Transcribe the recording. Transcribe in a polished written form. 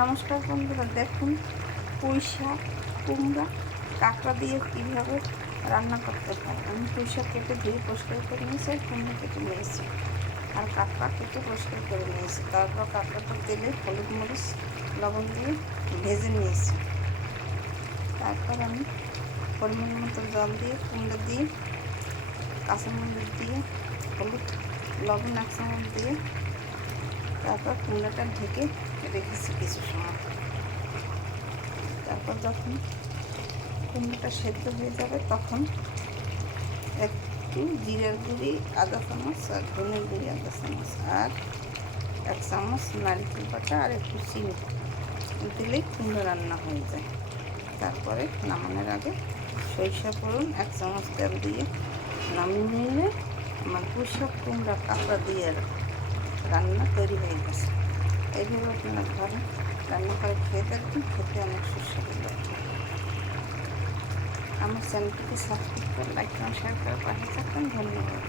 নমস্কার বন্ধুরা, দেখুন পুঁই শাক, কুমড়া, কাঁকড়া দিয়ে কীভাবে রান্না করতে হয়। আমি পুঁই শাক কেটে ধুয়ে পরিষ্কার করে নিয়েছি, আর কুমড়া কেটে নিয়েছি, আর কাঁকড়া কেটে পরিষ্কার করে নিয়েছি। তারপর কাঁকড়াটা তেলে হলুদ মরিচ লবণ দিয়ে ভেজে নিয়েছি। তারপর আমি পরিমাণ মতো জল দিয়ে কুমড়া দিয়ে কাঁচামরিচ দিয়ে হলুদ লবণ 1 চামচ দিয়ে তারপর কুমড়াটা ঢেকে রেখেছি কিছু সময়। তারপর যখন কুমড়োটা সেদ্ধ হয়ে যাবে তখন একটু জিরার গুঁড়ি আধা চামচ আর ধনের গুঁড়ি আধা চামচ আর 1 চামচ নারকেল বাটা আর একটু চিনি দিলেই কুমড়ো রান্না হয়ে যায়। তারপরে নামানোর আগে সরিষা ফোড়ন 1 চামচ তেল দিয়ে নামিয়ে নিলে আমার পুঁই শাক কুমড়া কাঁকড়া দিয়ে রান্না তৈরি হয়ে গেছে। এইভাবে আপনারা ঘরে রান্না করে খেয়ে দেখবেন, খেতে অনেক সুস্বাদু লাগে। আমার চ্যানেলটিকে সাবস্ক্রাইব করে লাইক এবং শেয়ার করে পাঠিয়ে থাকবেন। ধন্যবাদ।